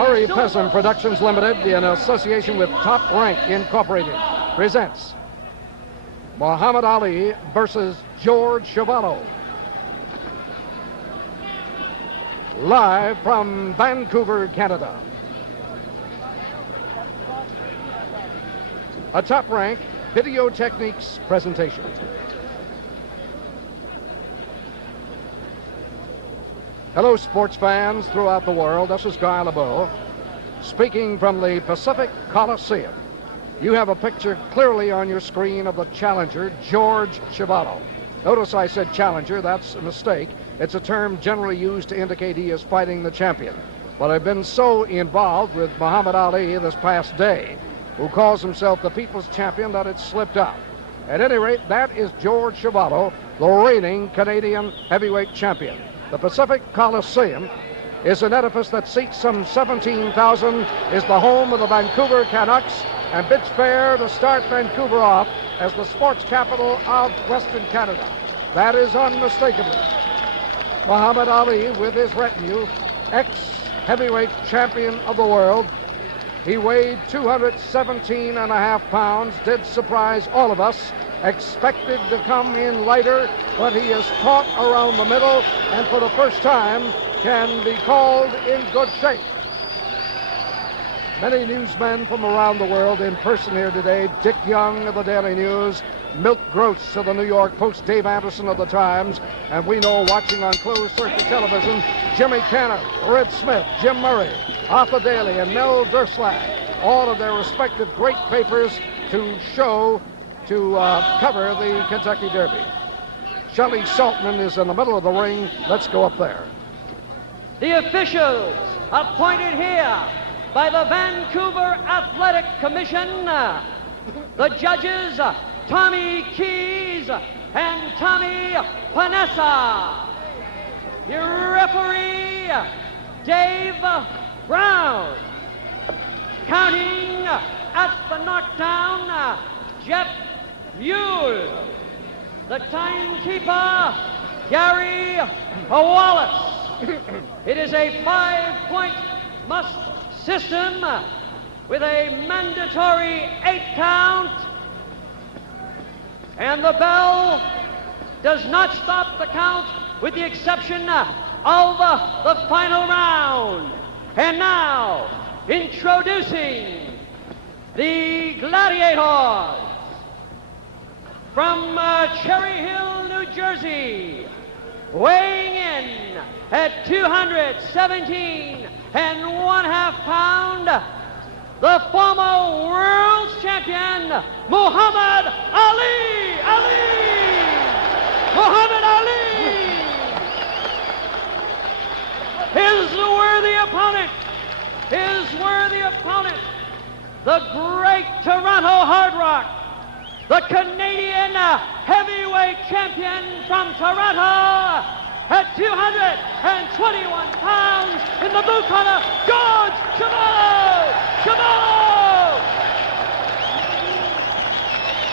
Murray Pessim Productions Limited, in association with Top Rank Incorporated, presents Muhammad Ali versus George Chuvalo. Live from Vancouver, Canada. A Top Rank Video Techniques presentation. Hello, sports fans throughout the world. This is Guy LeBeau speaking from the Pacific Coliseum. You have a picture clearly on your screen of the challenger, George Chuvalo. Notice I said challenger. That's a mistake. It's a term generally used to indicate he is fighting the champion. But I've been so involved with Muhammad Ali this past day, who calls himself the people's champion, that it slipped out. At any rate, that is George Chuvalo, the reigning Canadian heavyweight champion. The Pacific Coliseum is an edifice that seats some 17,000, is the home of the Vancouver Canucks, and bids fair to start Vancouver off as the sports capital of Western Canada. That is unmistakably Muhammad Ali with his retinue, ex-heavyweight champion of the world. He weighed 217.5 pounds, did surprise all of us. Expected to come in lighter, but he is taut around the middle and for the first time can be called in good shape. Many newsmen from around the world in person here today. Dick Young of the Daily News, Milt Gross of the New York Post, Dave Anderson of the Times, and we know watching on closed circuit television, Jimmy Cannon, Red Smith, Jim Murray, Arthur Daly, and Mel Derslag, all of their respective great papers to cover the Kentucky Derby. Shelley Saltman is in the middle of the ring. Let's go up there. The officials appointed here by the Vancouver Athletic Commission, the judges Tommy Keys and Tommy Panessa. Your referee, Dave Brown. Counting at the knockdown, Jeff Mule. The timekeeper, Gary Wallace. It is a 5-point must system with a mandatory 8 count. And the bell does not stop the count with the exception of the final round. And now, introducing the Gladiators from Cherry Hill, New Jersey, weighing in at 217.5 pounds, the former world champion, Muhammad Ali! Muhammad Ali! His worthy opponent, the great Toronto Hard Rock, the Canadian heavyweight champion from Toronto, at 221 pounds, in the blue corner, George Chuvalo!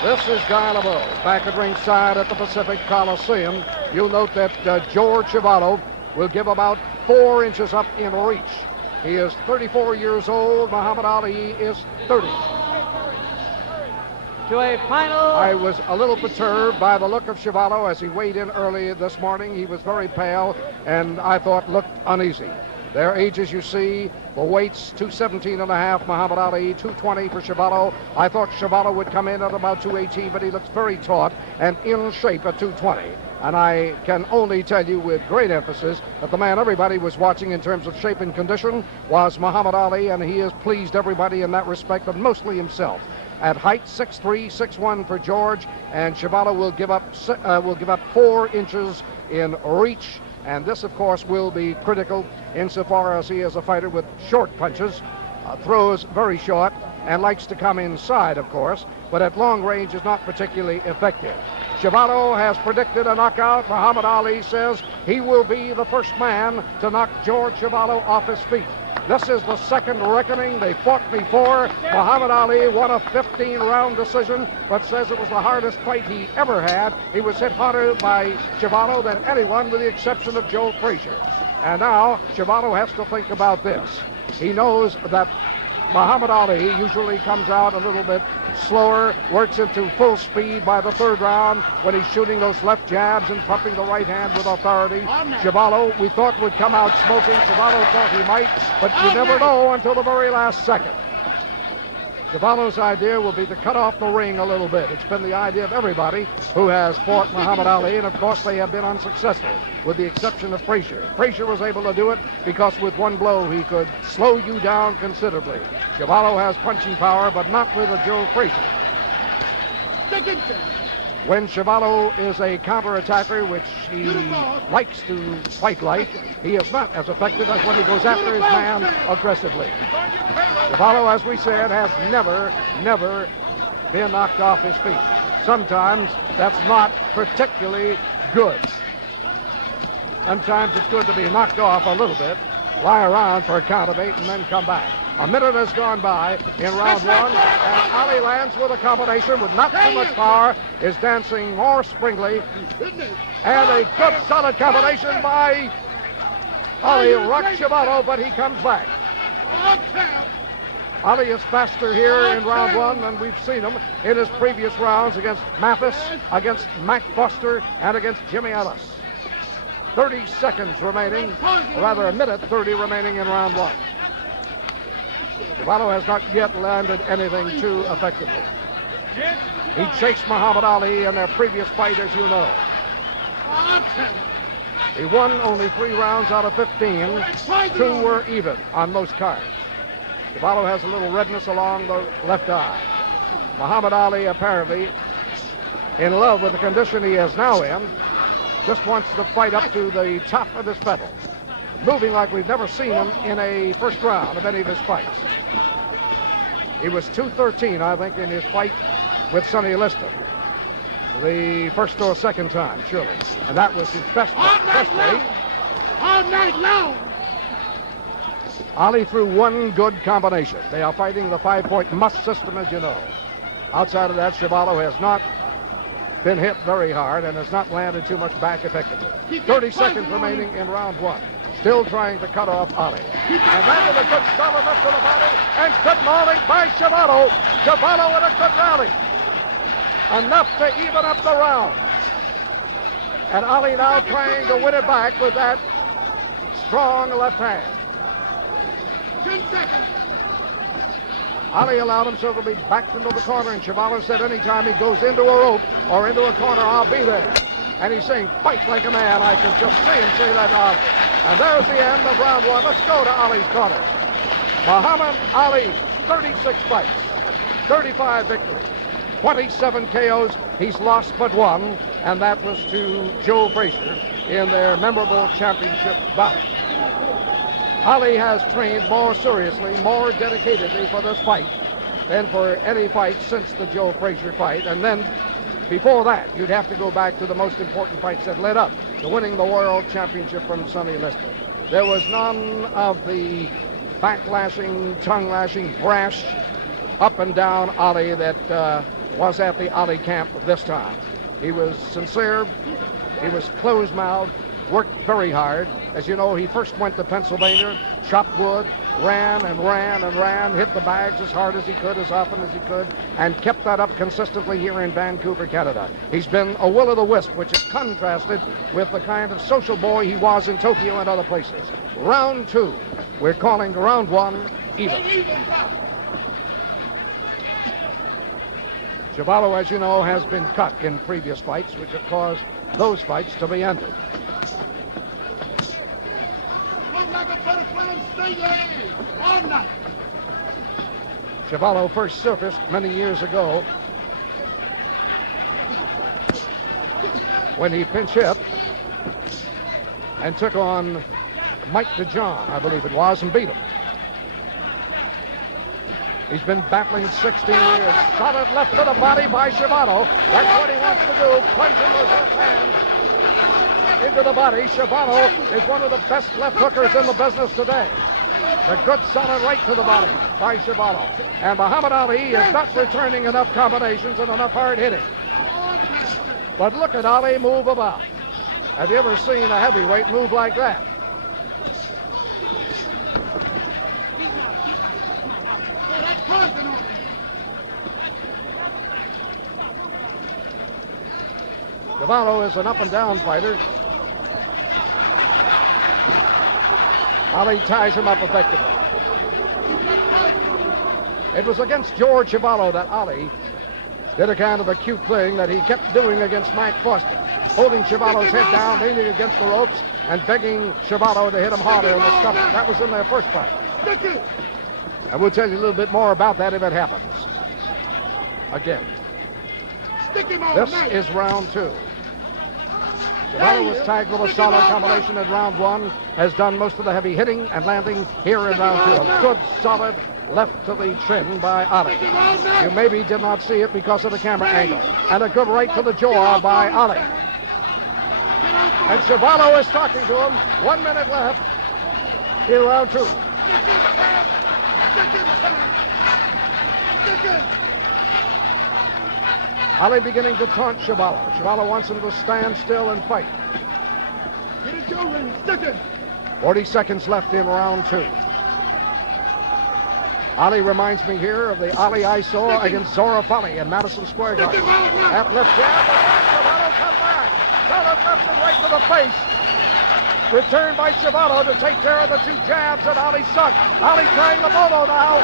This is Guy LeBeau, back at ringside at the Pacific Coliseum. You'll note that George Chuvalo will give about 4 inches up in reach. He is 34 years old. Muhammad Ali is 30. To a final. I was a little perturbed by the look of Chuvalo as he weighed in early this morning. He was very pale and I thought looked uneasy. Their ages you see, the weights 217.5, Muhammad Ali, 220 for Chuvalo. I thought Chuvalo would come in at about 218, but he looks very taut and in shape at 220. And I can only tell you with great emphasis that the man everybody was watching in terms of shape and condition was Muhammad Ali, and he has pleased everybody in that respect, but mostly himself. At height, 6'3", 6'1" for George, and Chuvalo will give up 4 inches in reach, and this, of course, will be critical insofar as he is a fighter with short punches, throws very short, and likes to come inside, of course, but at long range is not particularly effective. Chuvalo has predicted a knockout. Muhammad Ali says he will be the first man to knock George Chuvalo off his feet. This is the second reckoning. They fought before. Muhammad Ali won a 15-round decision, but says it was the hardest fight he ever had. He was hit harder by Chuvalo than anyone, with the exception of Joe Frazier. And now Chuvalo has to think about this. He knows that Muhammad Ali usually comes out a little bit slower, works into full speed by the third round when he's shooting those left jabs and pumping the right hand with authority. Chuvalo, we thought, would come out smoking. Chuvalo thought he might, but you never know until the very last second. Chuvalo's idea will be to cut off the ring a little bit. It's been the idea of everybody who has fought Muhammad Ali, and of course they have been unsuccessful, with the exception of Frazier. Frazier was able to do it because with one blow he could slow you down considerably. Chuvalo has punching power, but not with a Joe Frazier. When Chuvalo is a counter-attacker, which he likes to fight like, he is not as effective as when he goes after his man aggressively. Chuvalo, as we said, has never been knocked off his feet. Sometimes that's not particularly good. Sometimes it's good to be knocked off a little bit, lie around for a count of 8, and then come back. A minute has gone by in round one, and Ali lands with a combination with not too much power, is dancing more springly, and a good solid combination by Ali. Rocks Chuvalo, but he comes back. Ali is faster here in round one than we've seen him in his previous rounds against Mathis, against Mac Buster, and against Jimmy Ellis. 30 seconds remaining, or rather a minute 30 remaining in round one. Chuvalo has not yet landed anything too effectively. He chased Muhammad Ali in their previous fight, as you know. He won only 3 rounds out of 15. 2 were even on most cards. Chuvalo has a little redness along the left eye. Muhammad Ali, apparently in love with the condition he is now in, just wants to fight up to the top of his pedal, moving like we've never seen him in a first round of any of his fights. He was 213, I think, in his fight with Sonny Liston. The first or second time, surely. And that was his best weight. All night long. Ali threw one good combination. They are fighting the 5-point must system, as you know. Outside of that, Chuvalo has not been hit very hard and has not landed too much back effectively. 30 seconds remaining in round one. Still trying to cut off Ali. And then with a good solid left to the body, and good mauling by Chuvalo. Chuvalo with a good rally. Enough to even up the round. And Ali now trying to win it back with that strong left hand. 10 seconds. Ali allowed himself to be backed into the corner, and Chuvalo said anytime he goes into a rope or into a corner, I'll be there. And he's saying, fight like a man. I can just see him say that out. And there's the end of round one. Let's go to Ali's corner. Muhammad Ali, 36 fights, 35 victories, 27 KOs. He's lost but one, and that was to Joe Frazier in their memorable championship bout. Ali has trained more seriously, more dedicatedly for this fight than for any fight since the Joe Frazier fight. And then before that, you'd have to go back to the most important fights that led up to winning the World Championship from Sonny Liston. There was none of the backlashing, tongue-lashing, brash, up and down Ali that was at the Ali camp this time. He was sincere, he was closed-mouthed, worked very hard. As you know, he first went to Pennsylvania, chopped wood, ran and ran and ran, hit the bags as hard as he could, as often as he could, and kept that up consistently here in Vancouver, Canada. He's been a will-o'-the-wisp, which is contrasted with the kind of social boy he was in Tokyo and other places. Round two. We're calling round one even. Chuvalo, as you know, has been cut in previous fights, which have caused those fights to be ended. Chuvalo first surfaced many years ago when he pinch hit and took on Mike DeJohn, I believe it was, and beat him. He's been battling 16 years. Solid left to the body by Chuvalo. That's what he wants to do, plunging those left hands into the body. Chuvalo is one of the best left hookers in the business today. The good solid right to the body by Chuvalo. And Muhammad Ali is not returning enough combinations and enough hard hitting. But look at Ali move about. Have you ever seen a heavyweight move like that? Chuvalo is an up-and-down fighter. Ali ties him up effectively. It was against George Chuvalo that Ali did a kind of a cute thing that he kept doing against Mike Foster, holding Chuvalo's head down, leaning against the ropes, and begging Chuvalo to hit him harder in the stomach. That was in their first fight. And we'll tell you a little bit more about that if it happens. Again. This is round 2. Chuvalo was tagged with a solid combination in round 1, has done most of the heavy hitting and landing here in round 2. A good, solid left to the chin by Ali. You maybe did not see it because of the camera angle. And a good right to the jaw by Ali. And Chuvalo is talking to him. 1 minute left in round 2. Ali beginning to taunt Chuvalo. Chuvalo wants him to stand still and fight. 40 seconds left in round 2. Ali reminds me here of the Ali I saw against Zora Fali in Madison Square Garden. That left jab, Chuvalo come back. Solid left and right to the face. Return by Chuvalo to take care of the 2 jabs that Ali sucked. Ali trying the bolo now.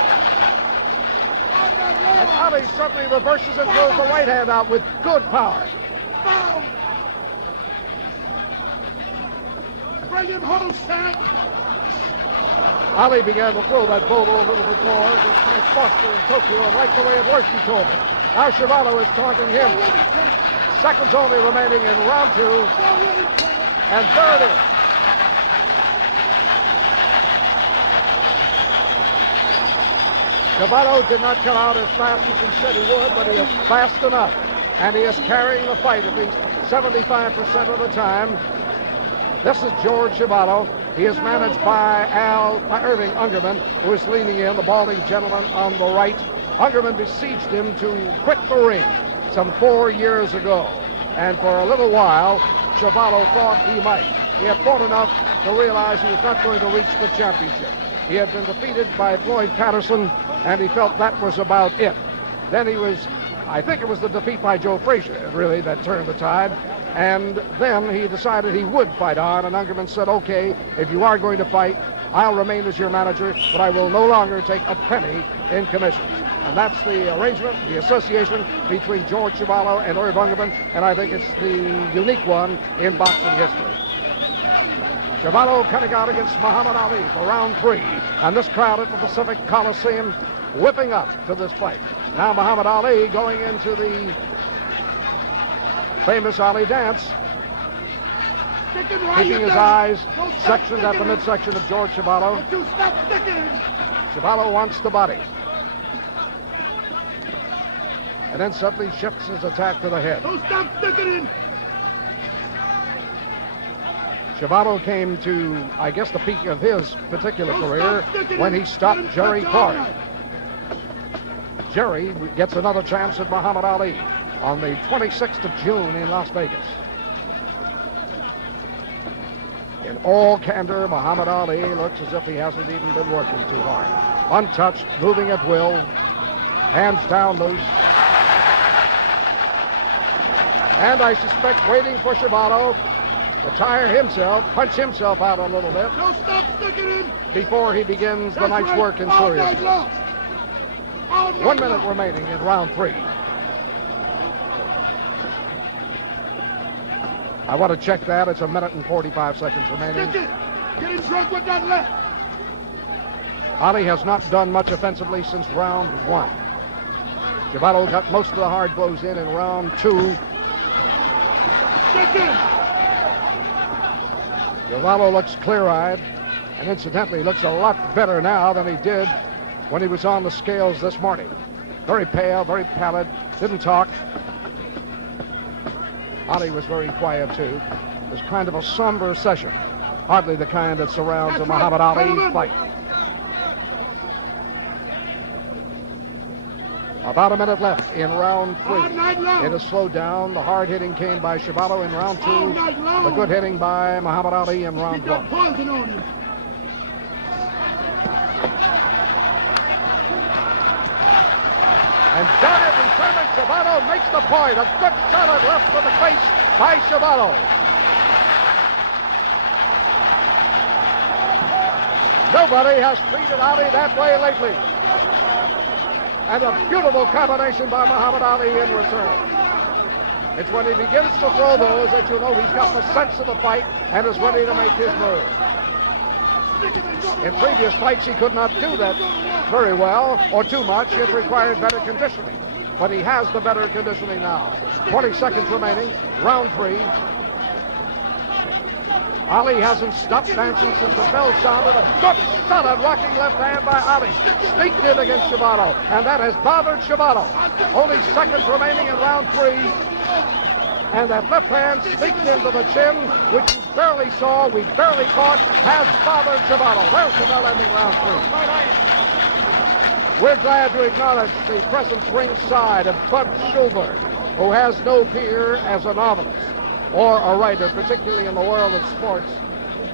And Ali suddenly reverses and throws the right hand out with good power. Bring him home, champ. Ali began to throw that bolo a little bit more against Mike Foster in Tokyo, and like the way it worked, he told me. Now Chuvalo is taunting him. Seconds only remaining in round 2. And there it is. Chuvalo did not come out as fast as he said he would, but he is fast enough. And he is carrying the fight at least 75% of the time. This is George Chuvalo. He is managed by Irving Ungerman, who is leaning in, the balding gentleman on the right. Ungerman besieged him to quit the ring some 4 years ago. And for a little while, Chuvalo thought he might. He had fought enough to realize he was not going to reach the championship. He had been defeated by Floyd Patterson, and he felt that was about it. Then I think it was the defeat by Joe Frazier, really, that turned the tide. And then he decided he would fight on, and Ungerman said, okay, if you are going to fight, I'll remain as your manager, but I will no longer take a penny in commissions. And that's the arrangement, the association between George Chuvalo and Irv Ungerman, and I think it's the unique one in boxing history. Chuvalo coming out against Muhammad Ali for round 3, and this crowd at the Pacific Coliseum whipping up to this fight. Now Muhammad Ali going into the famous Ali dance, keeping his eyes sectioned at the midsection of George Chuvalo. Chuvalo wants the body. And then suddenly shifts his attack to the head. Don't stop sticking in. Chuvalo came to, I guess, the peak of his particular career when he stopped Jerry Clark. Jerry gets another chance at Muhammad Ali on the 26th of June in Las Vegas. In all candor, Muhammad Ali looks as if he hasn't even been working too hard. Untouched, moving at will, hands down loose. And I suspect waiting for Chuvalo to tire himself, punch himself out a little bit before he begins the night's work in seriousness. 1 minute remaining in round 3. I want to check that. It's 1 minute and 45 seconds remaining. Get him drunk with that left. Ali has not done much offensively since round 1. Chuvalo got most of the hard blows in round 2. Chuvalo looks clear-eyed, and incidentally looks a lot better now than he did when he was on the scales this morning. Very pale, very pallid, didn't talk. Ali was very quiet too. It was kind of a somber session. Hardly the kind that surrounds a Muhammad Ali fight. About 1 minute left in round 3. It has slowed down. The hard hitting came by Chuvalo in round 2. The good hitting by Muhammad Ali in round 1. And done it, and Chuvalo makes the point. A good solid left to the face by Chuvalo. Nobody has treated Ali that way lately. And a beautiful combination by Muhammad Ali in return. It's when he begins to throw those that you know he's got the sense of the fight and is ready to make his move. In previous fights, he could not do that very well or too much. It required better conditioning. But he has the better conditioning now. 20 seconds remaining, round 3. Ali hasn't stopped dancing since the bell sounded. A good, solid rocking left hand by Ali. Sneaked in against Chuvalo, and that has bothered Chuvalo. Only seconds remaining in round 3. And that left hand sneaked into the chin, which we barely saw, we barely caught, has bothered Chuvalo. There's the bell ending round 3. We're glad to acknowledge the presence ringside of Bud Schulberg, who has no peer as a novelist or a writer, particularly in the world of sports.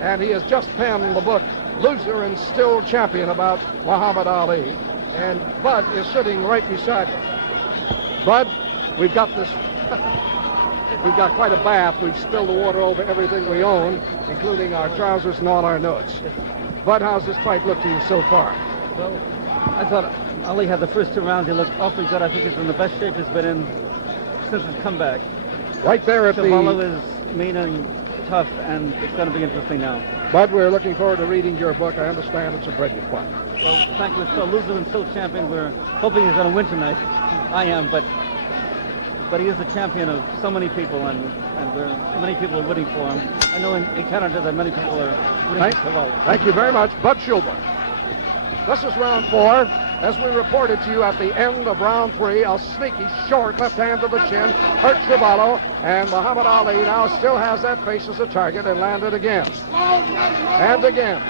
And he has just penned the book, Loser and Still Champion, about Muhammad Ali. And Bud is sitting right beside him. Bud, we've got this... We've got quite a bath. We've spilled the water over everything we own, including our trousers and all our notes. Bud, how's this fight look to you so far? Well, I thought Ali had the first 2 rounds. He looked awfully good. I think he's in the best shape he's been in since his comeback. Right there at Chuvalo is mean and tough, and it's going to be interesting now. Bud, we're looking forward to reading your book. I understand it's a brilliant one. Well, thankfully, so loser and still champion. We're hoping he's going to win tonight. I am, but he is the champion of so many people, and many people are rooting for him. I know in Canada that many people are rooting for Chuvalo. Thank you very much, Bud Schulberg. This is round 4. As we reported to you at the end of round 3, a sneaky short left hand to the chin hurt Chuvalo, and Muhammad Ali now still has that face as a target and landed again. And again.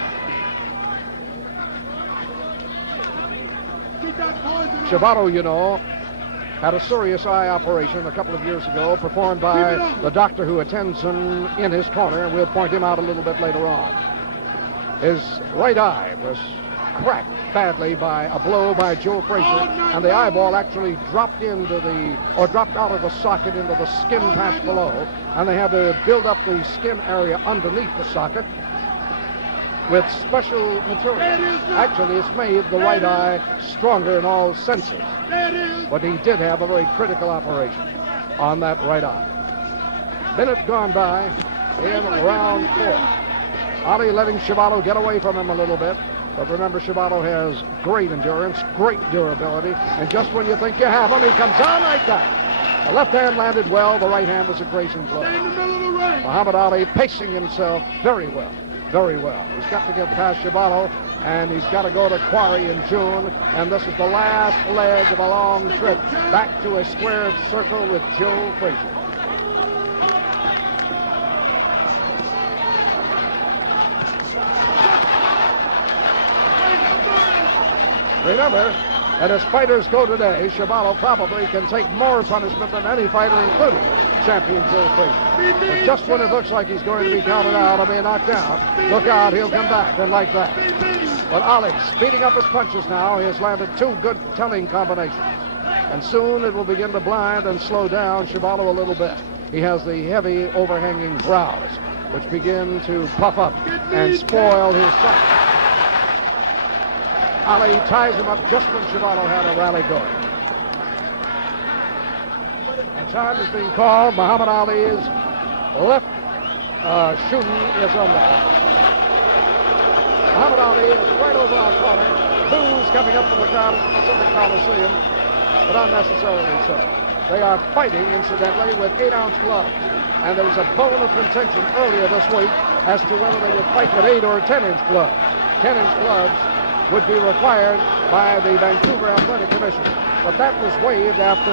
Chuvalo, you know, had a serious eye operation a couple of years ago performed by the doctor who attends him in his corner, and we'll point him out a little bit later on. His right eye was cracked badly by a blow by Joe Frazier, and the eyeball actually dropped out of the socket into the skin patch below, and they had to build up the skin area underneath the socket with special material. Actually, it's made the right eye stronger in all senses. But he did have a very critical operation on that right eye. Minute gone by in round 4. Ali letting Chuvalo get away from him a little bit. But remember, Chuvalo has great endurance, great durability. And just when you think you have him, he comes on like that. The left hand landed well. The right hand was a grazing blow. Muhammad Ali pacing himself very well. Very well. He's got to get past Chuvalo, and he's got to go to Quarry in June, and this is the last leg of a long trip back to a squared circle with Joe Frazier. Remember that as fighters go today, Chuvalo probably can take more punishment than any fighter, including champion Joe Frazier. But just when it looks like he's going to be counted out or be knocked out, look out, he'll come back, and like that. But Ali, speeding up his punches now, he has landed 2 good telling combinations. And soon it will begin to blind and slow down Chuvalo a little bit. He has the heavy overhanging brows, which begin to puff up and spoil his sight. Ali ties him up just when Chuvalo had a rally going. And time is being called. Muhammad Ali's left shooting is on there. Muhammad Ali is right over our corner. Boos coming up from the crowd at the Pacific Coliseum, but unnecessarily so. They are fighting, incidentally, with 8-ounce gloves. And there was a bone of contention earlier this week as to whether they would fight with 8 or 10-inch gloves. 10-inch gloves would be required by the Vancouver Athletic Commission. But that was waived after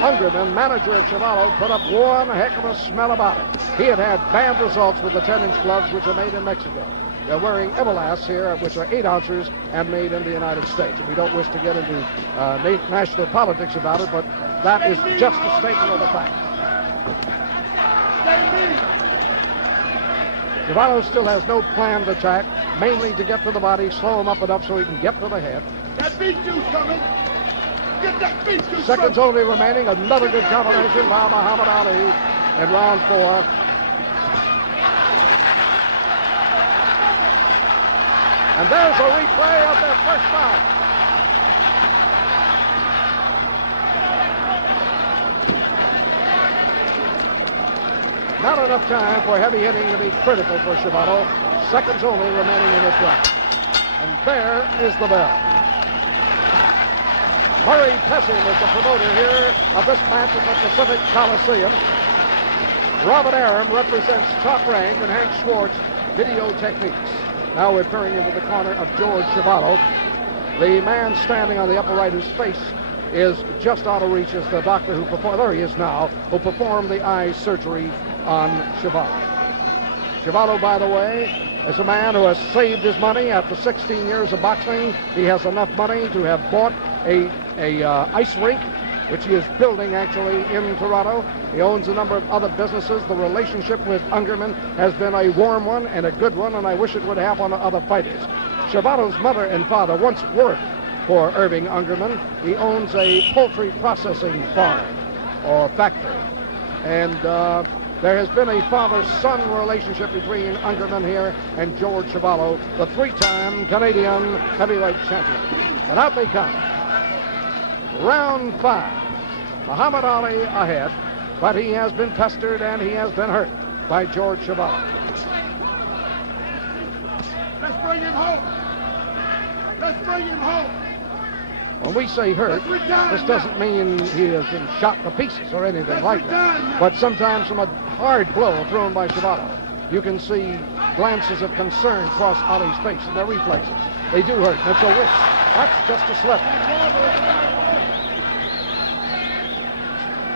Ungerman, manager of Chuvalo, put up one heck of a smell about it. He had had bad results with the 10-inch gloves, which are made in Mexico. They're wearing Everlasts here, which are 8-ouncers and made in the United States. We don't wish to get into national politics about it, but that is just a statement of the fact. Chuvalo still has no planned attack, mainly to get to the body, slow him up enough so he can get to the head. That beat you's coming. Get that beat you. Seconds only remaining. Another good combination by Muhammad Ali. in round 4. And there's a replay of their first bout. Not enough time for heavy hitting to be critical for Chuvalo. Seconds only remaining in this round. And there is the bell. Murray Pessin is the promoter here of this match at the Pacific Coliseum. Robert Aram represents Top Rank, and Hank Schwartz, Video Techniques. Now we're peering into the corner of George Chuvalo. The man standing on the upper right, whose face is just out of reach, is the doctor who performed, there he is now, who performed the eye surgery on Chuvalo. Chuvalo, by the way, is a man who has saved his money after 16 years of boxing. He has enough money to have bought a ice rink, which he is building actually in Toronto. He owns a number of other businesses. The relationship with Ungerman has been a warm one and a good one, and I wish it would happen to other fighters. Chuvalo's mother and father once worked for Irving Ungerman. He owns a poultry processing farm or factory. And there has been a father-son relationship between Ungerman here and George Chuvalo, the 3-time Canadian heavyweight champion. And out they come. Round 5. Muhammad Ali ahead, but he has been pestered and he has been hurt by George Chuvalo. Let's bring him home. Let's bring him home. When we say hurt, this doesn't mean he has been shot to pieces or anything like that. But sometimes from a hard blow thrown by Chuvalo, you can see glances of concern cross Ali's face and their reflexes. They do hurt. That's a wish. That's just a slip.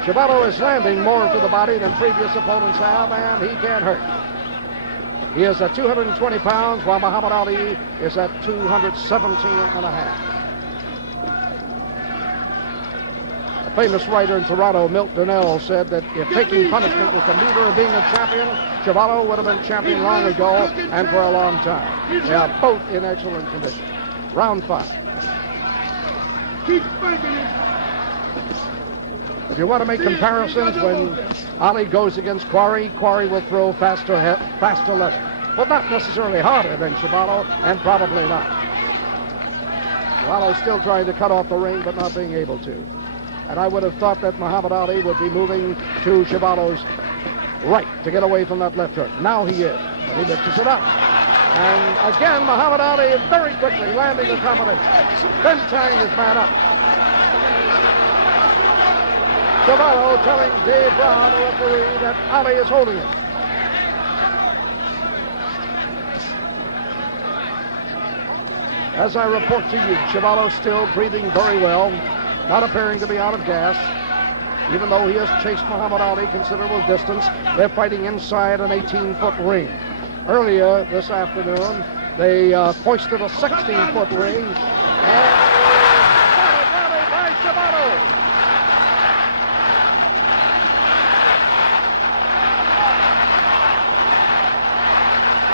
Chuvalo is landing more to the body than previous opponents have, and he can hurt. He is at 220 pounds, while Muhammad Ali is at 217 and a half. A famous writer in Toronto, Milt Donnell, said that if taking punishment was the meter of being a champion, Chuvalo would have been champion long ago and for a long time. They are both in excellent condition. Round 5. Keep spanking him. If you want to make comparisons, when Ali goes against Quarry, Quarry will throw faster leisure. But not necessarily harder than Chuvalo, and probably not. Chuvalo's still trying to cut off the ring, but not being able to. And I would have thought that Muhammad Ali would be moving to Chuvalo's right to get away from that left hook. Now he is, but he mixes it up. And again, Muhammad Ali very quickly landing the combination, then tying his man up. Chuvalo telling Dave Brown, the referee, that Ali is holding it. As I report to you, Chuvalo still breathing very well, not appearing to be out of gas, even though he has chased Muhammad Ali considerable distance. They're fighting inside an 18-foot ring. Earlier this afternoon, they hoisted a 16-foot ring, and got it by Chuvalo.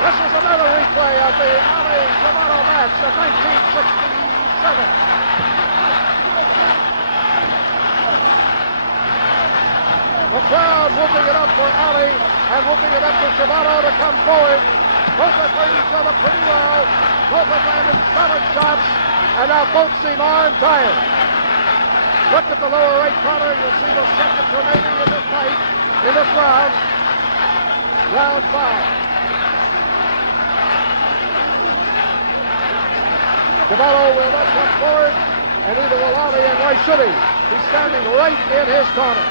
This is another replay of the Ali-Chuvalo match of 1967. The crowd whooping it up for Ali and whooping it up for Chuvalo to come forward. Both have hurt each other pretty well. Both have landed solid shots, and now both seem arm-tired. Look at the lower right corner. You'll see the seconds remaining in this fight, in this round. Round 5. Chuvalo will not come forward, and neither will Ali, and why should he? He's standing right in his corner.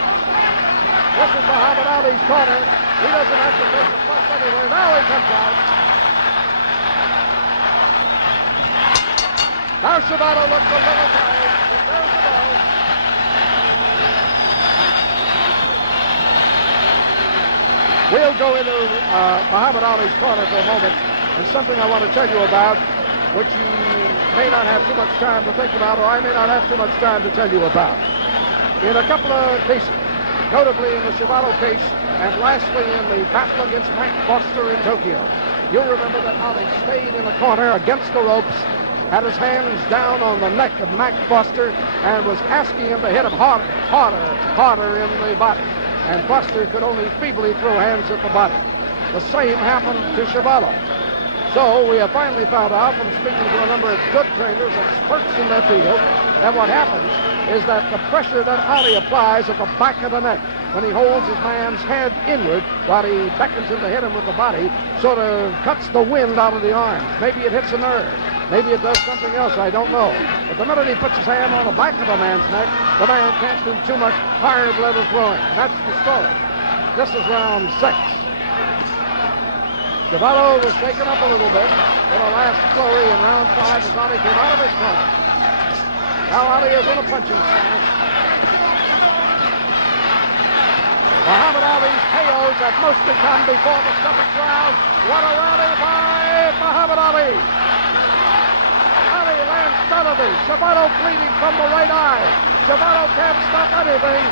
This is Muhammad Ali's corner. He doesn't have to take the fuss anywhere. Now he comes out. Now Chuvalo looks a little tired. There's the ball. We'll go into Muhammad Ali's corner for a moment, and something I want to tell you about, which you may not have too much time to think about, or I may not have too much time to tell you about. In a couple of cases, notably in the Chuvalo case, and lastly in the battle against Mac Foster in Tokyo, you'll remember that Ali stayed in the corner against the ropes, had his hands down on the neck of Mac Foster, and was asking him to hit him harder in the body. and Buster could only feebly throw hands at the body. The same happened to Chuvalo. So we have finally found out from speaking to a number of good trainers, experts in their field, that what happens is that the pressure that Ali applies at the back of the neck when he holds his man's head inward while he beckons him to hit him with the body sort of cuts the wind out of the arms. Maybe it hits a nerve. Maybe it does something else, I don't know. But the minute he puts his hand on the back of a man's neck, the man can't do too much higher level throwing. And that's the story. This is round 6. Chuvalo was shaken up a little bit in the last flurry in round 5 as Ali came out of his corner. Now Ali is in a punching stance. Muhammad Ali's KOs have mostly come before the 7th round. What a rally by Muhammad Ali. Ali lands suddenly. Chuvalo bleeding from the right eye. Chuvalo can't stop anything.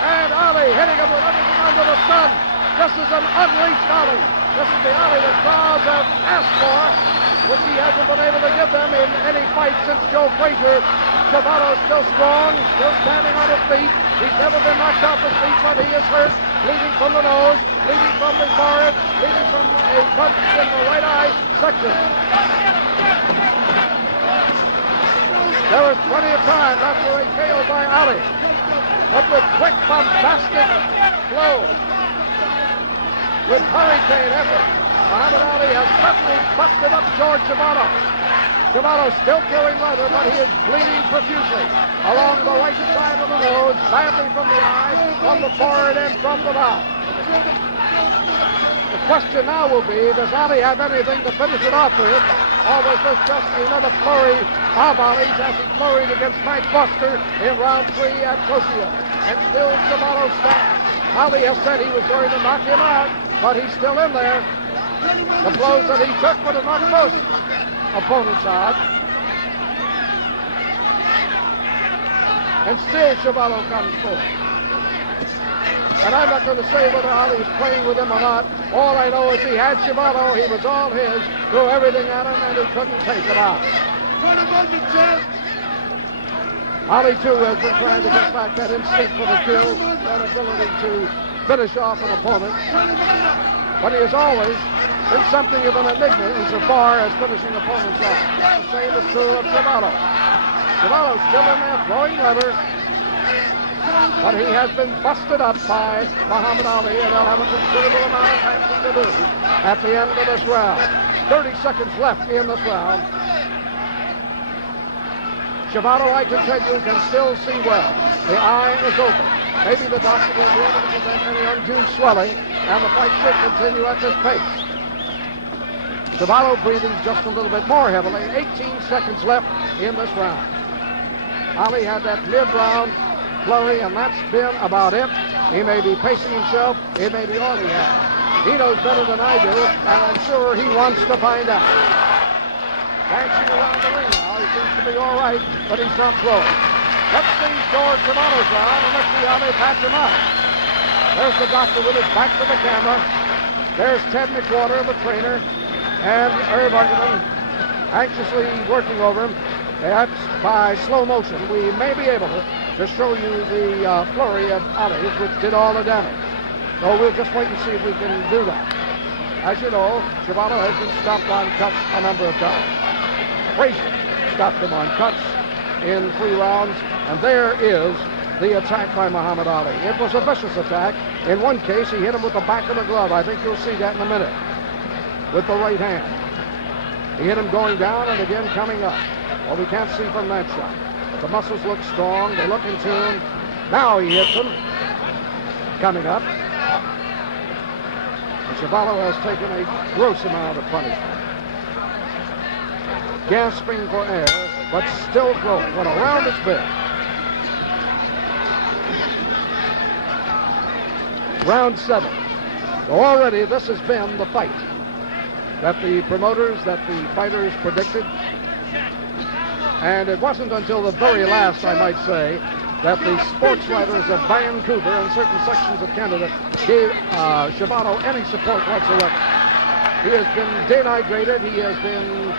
And Ali hitting him with everything under the sun. This is an unleashed Ali. This is the Ali that crowds have asked for, which he hasn't been able to give them in any fight since Joe Frazier. Chuvalo's still strong, still standing on his feet. He's never been knocked off his feet, but he is hurt, bleeding from the nose, bleeding from the forehead, bleeding from a punch in the right eye section. There was plenty of time left for a KO by Ali, but with quick, bombastic blows, with hurricane effort, Muhammad Ali has suddenly busted up George Chuvalo. Chuvalo still throwing leather, but he is bleeding profusely along the right side of the nose, badly from the eye, from the forehead, and from the mouth. The question now will be, does Ali have anything to finish it off with, or was this just another flurry of Ali's as he flurried against Mike Buster in round 3 at Tokyo? And still Chuvalo stands. Ali has said he was going to knock him out, but he's still in there. The blows that he took would have knocked most opponents out. And still Chuvalo comes forward. And I'm not going to say whether Ali was playing with him or not. All I know is he had Chuvalo, he was all his, threw everything at him, and he couldn't take him out. Ali, too, has been trying to get back that instinct for the kill, that ability to finish off an opponent. But he has always been something of an enigma insofar as finishing opponents off. The same is true of Chuvalo. Chuvalo's still in there throwing leather, but he has been busted up by Muhammad Ali, and they'll have a considerable amount of action to do at the end of this round. 30 seconds left in this round. Chuvalo, I can tell you, can still see well. The eye is open. Maybe the doctor will be able to prevent any undue swelling, and the fight should continue at this pace. Chuvalo breathing just a little bit more heavily. 18 seconds left in this round. Ali had that mid-round flurry, and that's been about it. He may be pacing himself. It may be all he has. He knows better than I do, and I'm sure he wants to find out. Dancing around the ring now. He seems to be all right, but he's not throwing. Let's see George Chuvalo's round, and let's see how they patch him up. There's the doctor with his back to the camera. There's Ted McWater, the trainer, and Herb Ungerman anxiously working over him. Perhaps by slow motion, we may be able to show you the flurry of Ali's, which did all the damage. So we'll just wait and see if we can do that. As you know, Chuvalo has been stopped on cuts a number of times. Frazier stopped him on cuts in 3 rounds, and there is the attack by Muhammad Ali. It was a vicious attack. In one case, he hit him with the back of the glove. I think you'll see that in a minute. With the right hand. He hit him going down and again coming up. Well, we can't see from that shot. The muscles look strong. They look in tune. Now he hits him. Coming up. And Chuvalo has taken a gross amount of punishment. Gasping for air, but still throwing. What a round it's been. Round 7. So already this has been the fight that the promoters, that the fighters predicted. And it wasn't until the very last, I might say, that the sports writers of Vancouver and certain sections of Canada gave Chuvalo any support whatsoever. He has been denigrated. He has been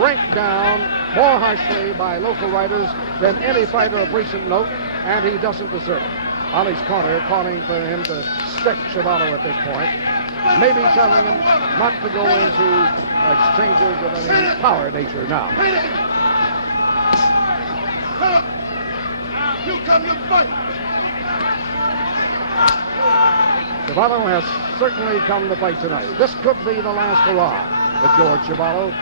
ranked down more harshly by local writers than any fighter of recent note, and he doesn't deserve it. Ali's corner calling for him to stick Chuvalo at this point. Maybe telling him not to go into exchanges of any power nature now. You come, you fight. Chuvalo has certainly come to fight tonight. This could be the last hurrah with George Chuvalo.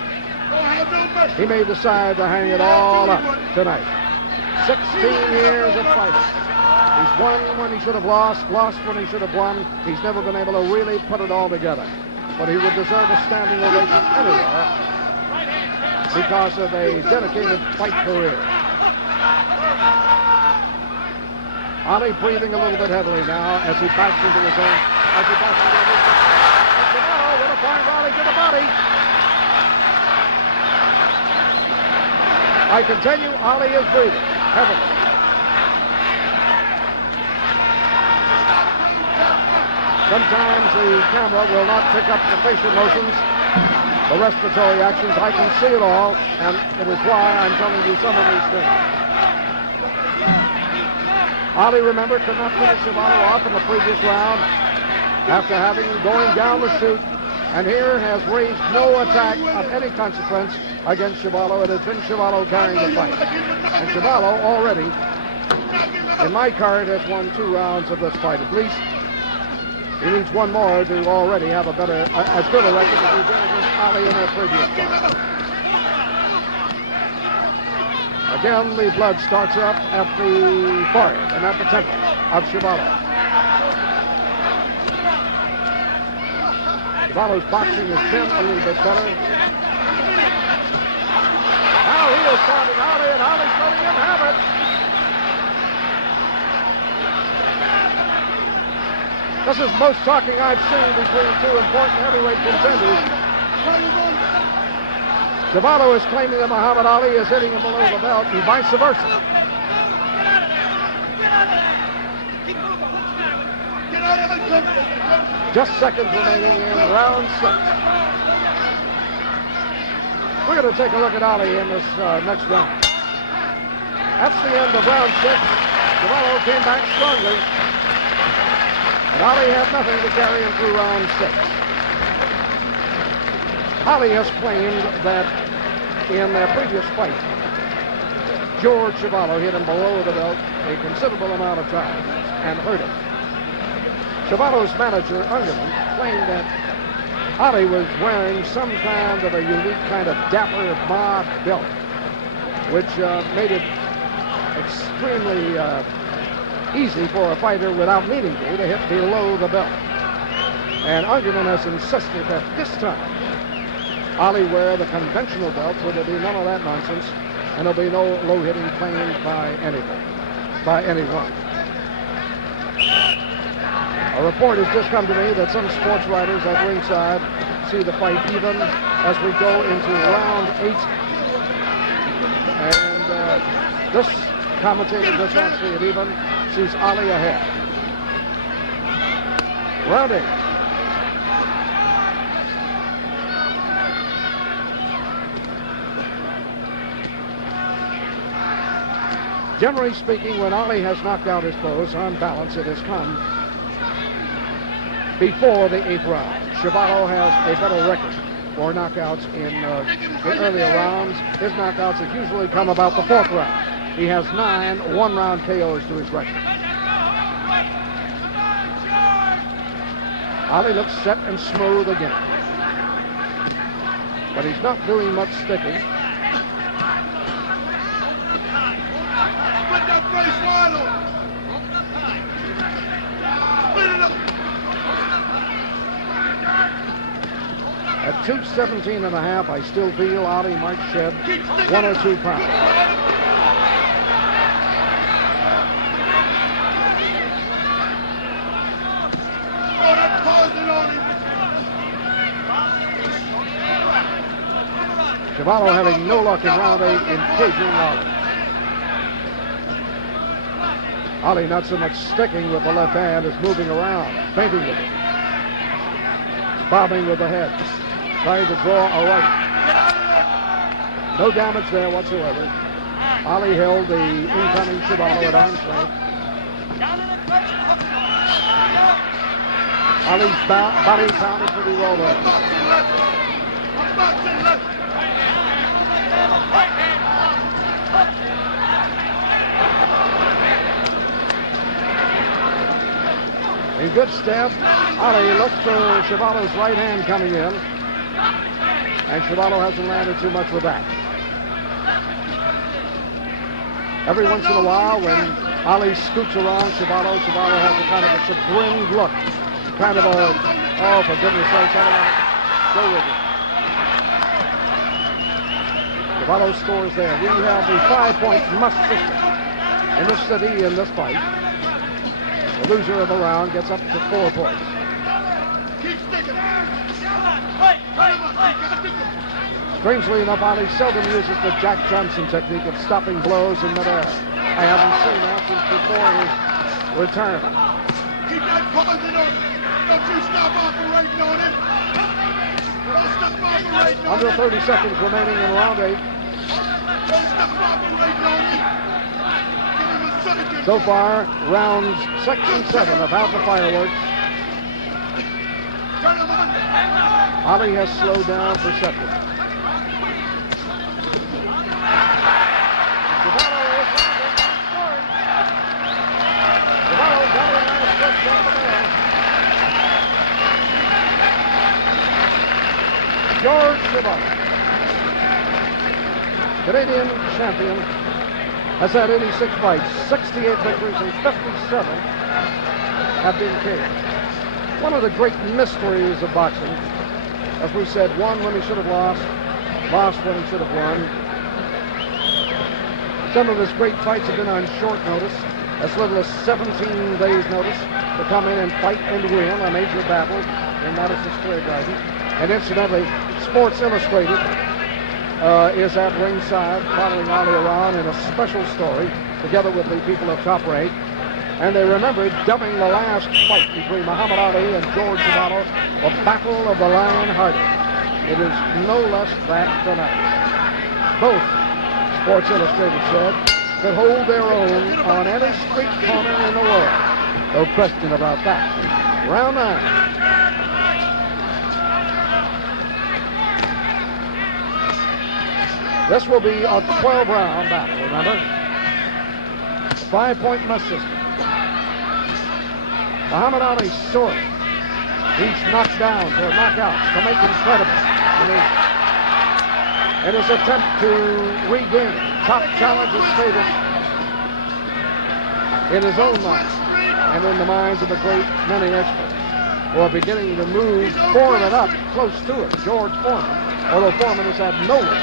He may decide to hang it all up tonight. 16 years of fighting. He's won when he should have lost when he should have won. He's never been able to really put it all together. But he would deserve a standing ovation anywhere because of a dedicated fight career. Ali breathing a little bit heavily now as he backs into his own. As he backs into his own. Chuvalo with a fine volley to the body. I continue, Ali is breathing heavily. Sometimes the camera will not pick up the facial motions, the respiratory actions. I can see it all, and it is why I'm telling you some of these things. Ali, remember, could not finish Chuvalo off in the previous round after having him going down the chute, and here has raised no attack of any consequence against Chuvalo. It has been Chuvalo carrying the fight. And Chuvalo already, in my card, has won 2 rounds of this fight at least. He needs one more to already have a better, as good a record as he did against Ali in their previous fight. Again, the blood starts up at the forehead and at the temple of Chuvalo. Chuvalo's boxing has been a little bit better. Now he is taunting Ali, and Ali's letting him have it. This is most talking I've seen between 2 important heavyweight contenders. Chuvalo is claiming that Muhammad Ali is hitting him below the belt and vice versa. Just seconds remaining in round 6. We're going to take a look at Ali in this next round. That's the end of round 6. Chuvalo came back strongly. And Ali had nothing to carry him through round 6. Ali has claimed that in their previous fight, George Chuvalo hit him below the belt a considerable amount of times and hurt him. Chuvalo's manager, Ungerman, claimed that Ali was wearing some kind of a unique kind of dapper mod belt, which made it extremely easy for a fighter without needing to hit below the belt. And Ungerman has insisted that this time Ali wear the conventional belt where there'll be none of that nonsense and there'll be no low hitting claimed by anyone. A report has just come to me that some sports writers at ringside see the fight even as we go into round 8. And this commentator does not see it even. Sees Ali ahead. Round 8. Generally speaking, when Ali has knocked out his foes, on balance, it has come before the 8th round. Chuvalo has a better record for knockouts in the earlier rounds. His knockouts have usually come about the 4th round. He has 9 one-round KOs to his record. Ali looks set and smooth again. But he's not doing much sticking. At 217 and a half, I still feel Ali might shed 1 or 2 pounds. Chuvalo having no luck in round 8 in caging Ali. Ali not so much sticking with the left hand as moving around, feinting with it. Bobbing with the head, trying to draw a right. No damage there whatsoever. Ali held the incoming Chuvalo at arm's length. Ali's body sounded pretty well there. In good step, Ali looked for Chuvalo's right hand coming in, and Chuvalo hasn't landed too much with that. Every once in a while, when Ali scoots around Chuvalo has a kind of a chagrined look, kind of a, oh, for goodness sakes, I don't want to go with it. Chuvalo scores there. We have the 5-point must system in this city in this fight. The loser of the round gets up to 4 points. Strangely enough, Ali seldom uses the Jack Johnson technique of stopping blows in midair. I haven't seen that since before his retirement. Keep that pausing on it. Don't you stop operating on it. Don't stop operating on it. Under 30 seconds remaining in round 8. Don't stop operating on it. Give him a second. So far, rounds 6 and 7 have had the fireworks. Turn him under. Ali has slowed down perceptibly. Chuvalo is landing and scoring. Chuvalo got a nice push off the bell. George Chuvalo, Canadian champion, has had 86 fights, 68 victories, and 57 have been KO'd. One of the great mysteries of boxing, as we said, won when he should have lost when he should have won. Some of his great fights have been on short notice, as little as 17 days notice to come in and fight and win a major battle in Madison Square Garden. And incidentally, Sports Illustrated is at ringside following Ali around in a special story together with the people of Top Rank. And they remembered dubbing the last fight between Muhammad Ali and George Chuvalo the Battle of the Lion-Hearted. It is no less that dramatic. Both, Sports Illustrated said, could hold their own on any street corner in the world. No question about that. Round 9. This will be a 12-round battle, remember? 5-point must system. Muhammad Ali soared. He's knocked down for knockouts to make him credible in his attempt to regain top challenger status in his own mind and in the minds of a great many experts who are beginning to move Foreman up close to it. George Foreman, although Foreman has had no one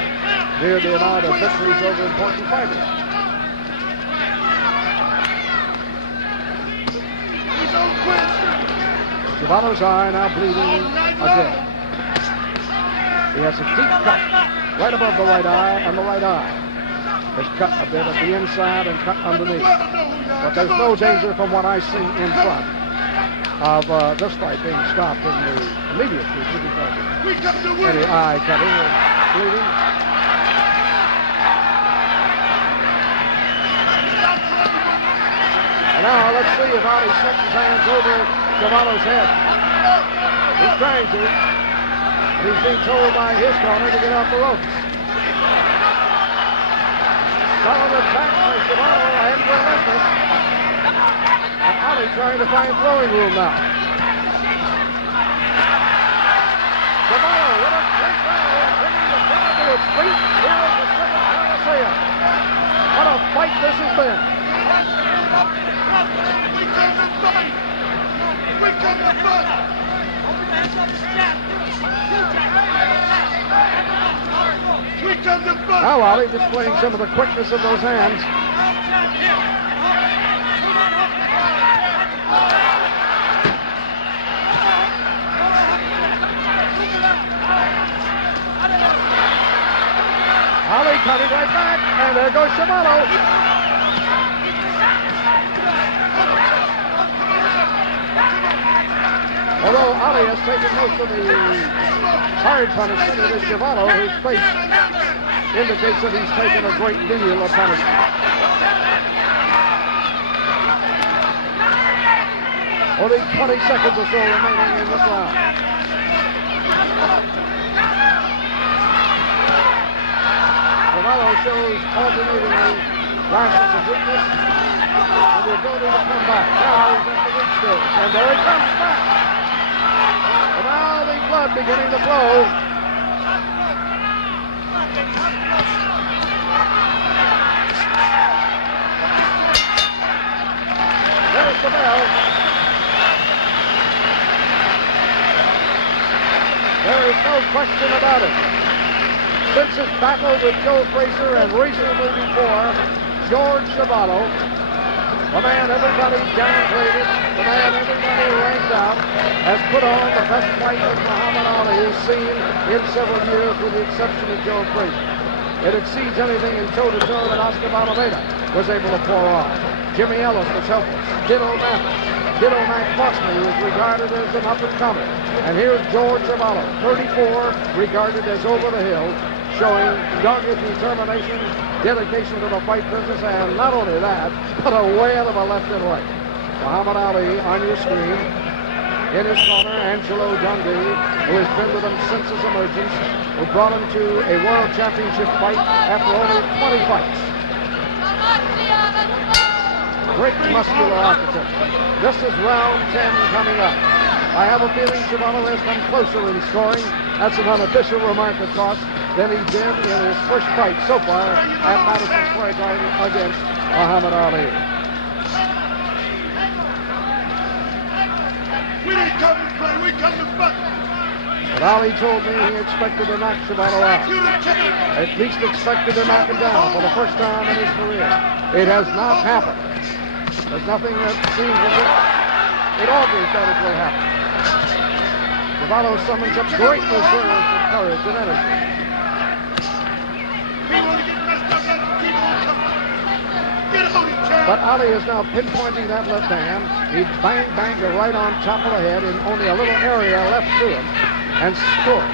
near the amount of victories over important fighters. Chuvalo's eye now bleeding again. He has a deep cut right above the right eye, and the right eye is cut a bit at the inside and cut underneath. But there's no danger from what I see in front of this fight being stopped in the immediate future because of any eye cutting or bleeding. And now let's see if Ali slips his hands over Chuvalo's head. He's trying to, but he's being told by his corner to get off the ropes. Solid attack by Chuvalo and relentless. And Ali trying to find throwing room now. Chuvalo with a great rally and bringing the crowd to its feet here at the Pacific Coliseum. What a fight this has been. Now Ali displaying some of the quickness of those hands. Ali coming right back, and there goes Chuvalo. Although Ali has taken most of the hard punishment, it is Chuvalo whose face indicates that he's taken a great deal of punishment. Only 20 seconds or so remaining in this round. Chuvalo shows alternatingly flashes of weakness and the ability to come back. Now he's at the weak stage, and there he comes back. And now the blood beginning to flow. There's the bell. There is no question about it. Since his battle with Joe Frazier and recently before, George Chuvalo, the man everybody downplayed, the man everybody ranked out, has put on the best fight that Muhammad Ali has seen in several years, with the exception of Joe Frazier. It exceeds anything in toe-to-toe that Oscar Malaveda was able to pour off. Jimmy Ellis was helpless. Ditto Mathis. Ditto Mac Mosley was regarded as an up-and-comer. And here's George Chuvalo, 34, regarded as over the hill, showing dogged determination, dedication to the fight business, and not only that, but a whale of a left and right. Muhammad Ali on your screen. In his corner, Angelo Dundee, who has been with him since his emergence, who brought him to a world championship fight after only 20 fights. Great muscular architecture. This is round 10 coming up. I have a feeling Chuvalo has come closer in scoring. That's an unofficial remark, of course, than he did in his first fight so far at Madison Square Garden against Muhammad Ali. We didn't come to play, we come to fight. But Ali told me he expected to knock Chuvalo out. At least expected to knock him down for the first time in his career. It has not happened. There's nothing that seems as if it augurs that it will happen. Chuvalo summons up great reserves of courage and energy. But Ali is now pinpointing that left hand. He banged it right on top of the head in only a little area left to him and scored.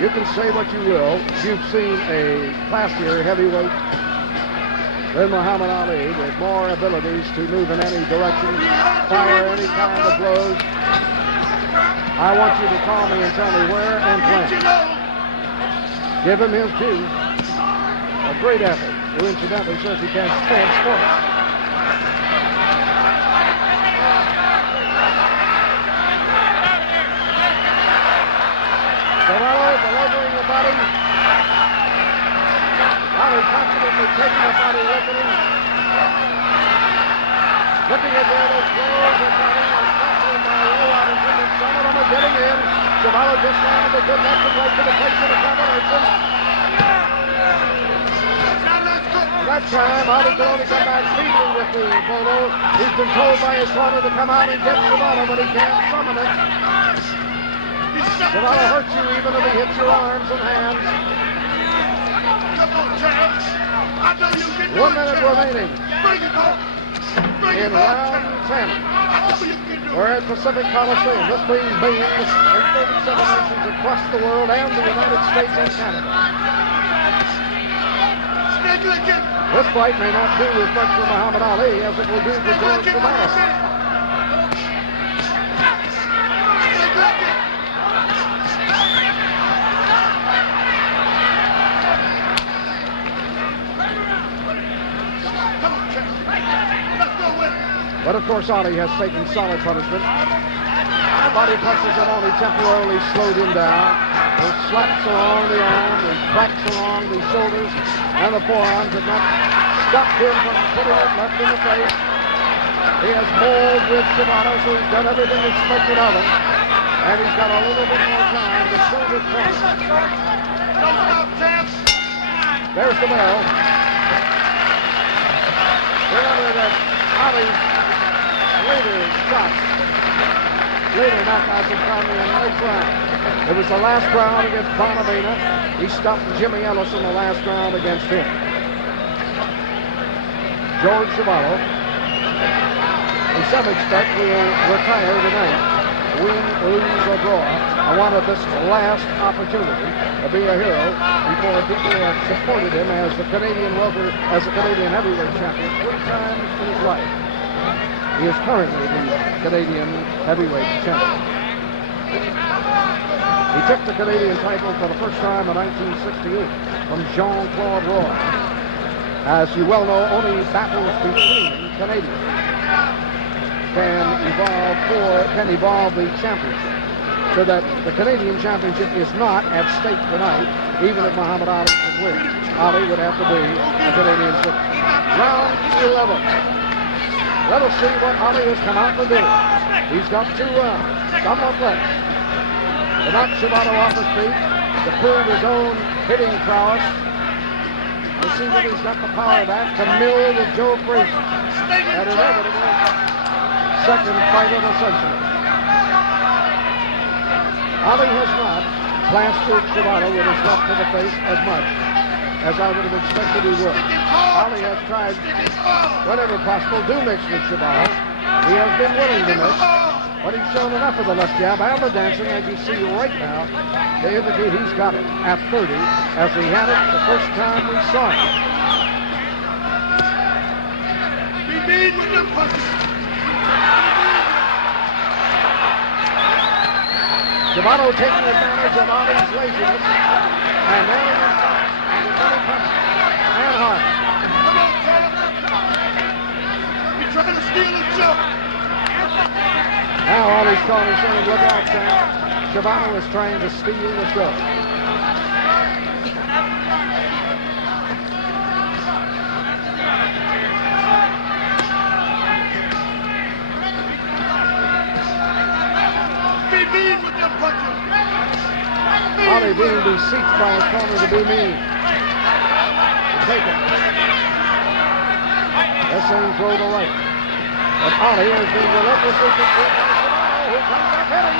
You can say what you will. You've seen a classier heavyweight than Muhammad Ali with more abilities to move in any direction, fire any kind of blows. I want you to call me and tell me where and when. Give him his due. A great athlete who incidentally says he can't stand sports. Chuvalo delivering the body. Ali confidently taking the body with him. Looking at where those blows are coming. Confident by Rowan and Jimmy. Some of them are getting in. Chuvalo just landed a good left and right to the face of the combination. That time, Ali could only come back feebly with the photo. He's been told by his corner to come out and get Chuvalo, but he can't summon it. Chuvalo hurts you even if he hits your arms and hands. 1 minute remaining in round 10. We're at Pacific Coliseum. This being beamed in 37 nations across the world and the United States and Canada. This fight may not do as much for Muhammad Ali as it will do for George Chuvalo. But of course, Ali has taken solid punishment. The body punches have only temporarily slowed him down. Those slaps along the arm and cracks along the shoulders and the forearms have not stopped him from putting it left in the face. He has bowled with Chuvalo, so he's done everything expected of him. And he's got a little bit more time to prove his point. There's the bell. Remember that Ali's later knockouts have come in the next round. It was the last round against Bonavena. He stopped Jimmy Ellis in the last round against him. George Chuvalo, in some respect, will retire tonight. win, lose, or draw. I wanted this last opportunity to be a hero before people who have supported him as the Canadian heavyweight champion 3 times in his life. He is currently the Canadian heavyweight champion. He took the Canadian title for the first time in 1968 from Jean-Claude Roy. As you well know, only battles between Canadians can evolve the championship. So that the Canadian championship is not at stake tonight, even if Muhammad Ali could win. Ali would have to be a Canadian citizen. Round 11. Let us see what Ali has come out to do. He's got 2 rounds, somewhat left. To knock Chuvalo off his feet, to prove his own hitting prowess. We'll see whether he's got the power back to mill with Joe Frazier. That inevitable second fight of the century. Ali has not plastered Chuvalo with his left to the face as much as I would have expected he would. Ali has tried, whenever possible, to mix with Chuvalo. He has been willing to mix, but he's shown enough of the left jab and the dancing, as you see right now, to indicate he's got it at 30, as he had it the first time we saw him. Be mean with your punches. Chuvalo taking advantage of Ali's laziness and nailing him and his many punches and hard. Come on, Tom. You're trying to steal his jump. Now Ali's calling, saying, look out, Sam. Chuvalo is trying to steal the show. Be mean with your punches. Ali being beseeched by his corner to be mean. Take it. Wrestling throw to right. But Ali has been relentlessly pursued by Chuvalo, who comes up hitting.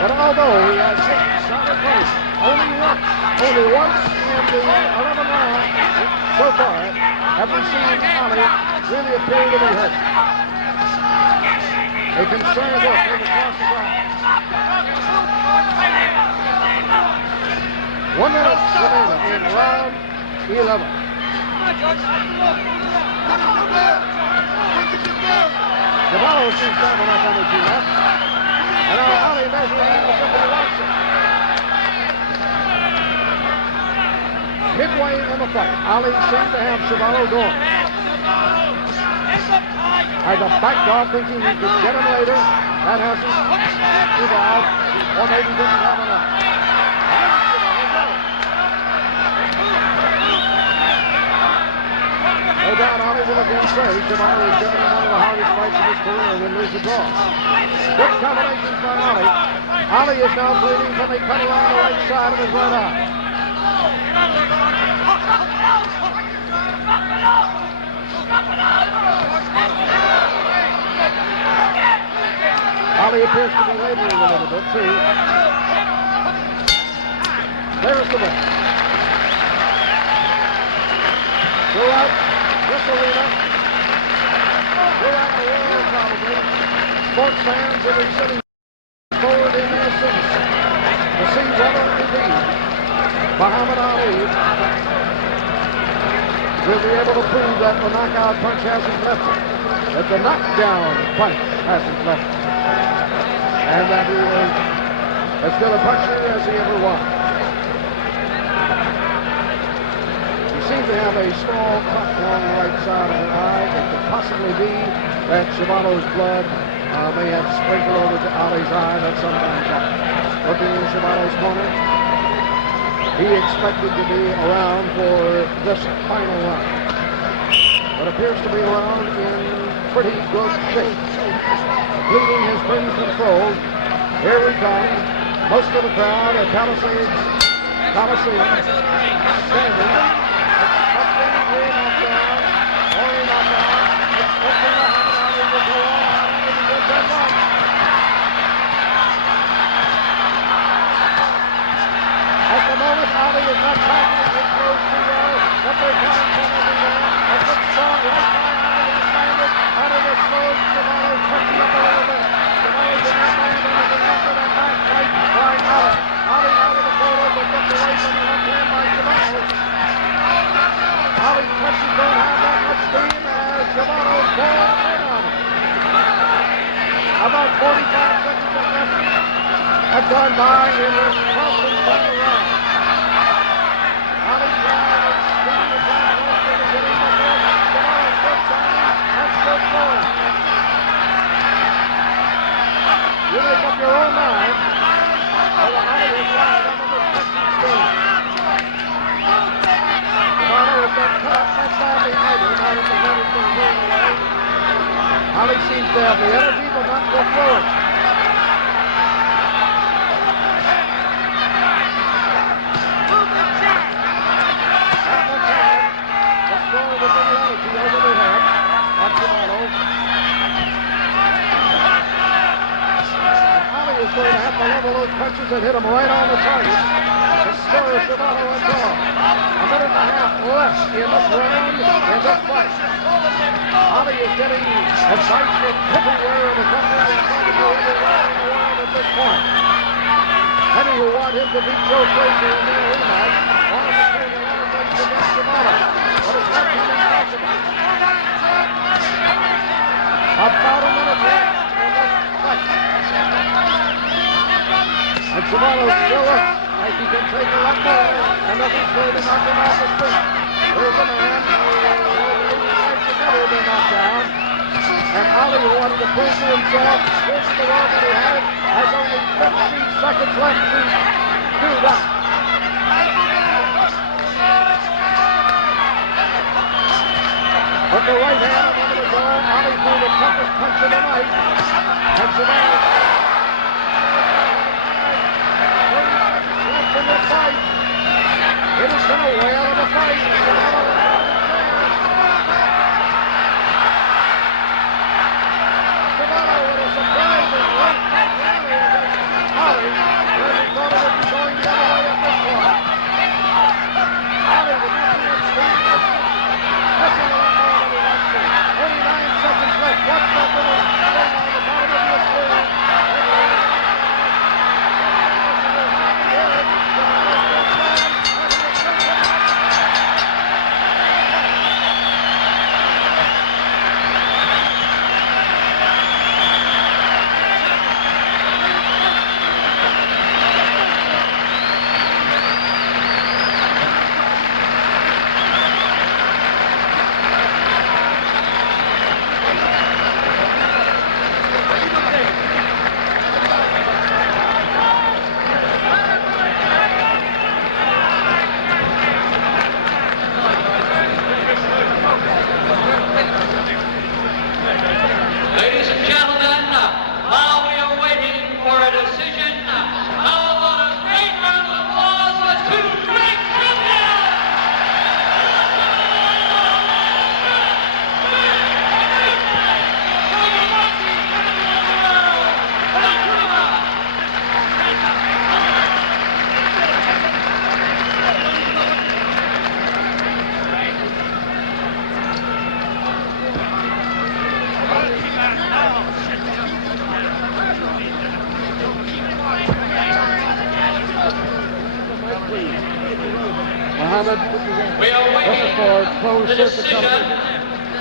But although he has hit solid punch only once in the 11 rounds so far, have we seen Ali really appear to be hurt. A concerned look across the ground. 1 minute remaining in round 11. Chuvalo seems to have enough energy left. And now Ali measuring the tip of the right side. Midway in the fight, Ali seemed to have Chuvalo going. As a backdrop, thinking he could get him later. That hasn't evolved, or maybe didn't have enough. No doubt Ali will again say Chuvalo has given him one of the hardest fights of his career, win, lose, or draw. Good combinations by Ali. Ali is now bleeding from a cut around the right side of his right eye. Ali appears to be laboring a little bit, too. There's the ball. Throughout this arena, throughout the world, probably, sports fans will be sitting forward in their seats to see whether indeed Muhammad Ali will be able to prove that the knockout punch hasn't left him, that the knockdown punch hasn't left him, and that he is as good a puncher as he ever was. He seems to have a small cut along the right side of the eye. It could possibly be that Chuvalo's blood may have sprinkled over to Ali's eye. That sometimes happens. Looking in Chuvalo's corner, he expected to be around for this final round, but appears to be around in pretty good shape. Bleeding has been controlled. Here we come. Most of the crowd at Pacific Coliseum standing, expecting a knockdown or a knockout, expecting Muhammad Ali to go on and to get that one. At the moment, Ali is not targeting his close too well, but they're trying to come everywhere. A good strong right hand Ali has landed out of the seconds left have gone by in this 12th and final round. Ali Brown is spinning the back left to the beginning, but Chuvalo slips on him and slips forward. You make up your own mind whether Ali has lost some of his punching skills. Chuvalo has been cut up much badly either now that the blood has been cleared away. Ali seems to have the energy but not go forward. Is going to have to level those punches and hit him right on the target to spur Chuvalo and draw. A minute and a half left in this round, in this fight. Ali is getting advice from everywhere in the country and trying to go everywhere in the world at this point. Many who want him to beat Joe Frazier in their rematch want him to turn a lot of things against Chuvalo, but it's not coming possible. About a minute left in this fight. And Chuvalo still looks like he can take a lot more, and nothing's going to knock him off his feet. Here's a man who has never been knocked down. And Ali, who wanted to prove to himself, this is the world that he had, has only 15 seconds left to do that. With the right hand under the door, Ali threw the toughest punch of the night. And Chuvalo in this fight. It has been a whale of a fight. Chuvalo with a surprising left hook rally against Ali, where he thought it would be going the other way at this point. Ali with nothing at stake, missing a lot more than he wants to. Only 9 seconds left. Watch that little thing on the bottom of your screen.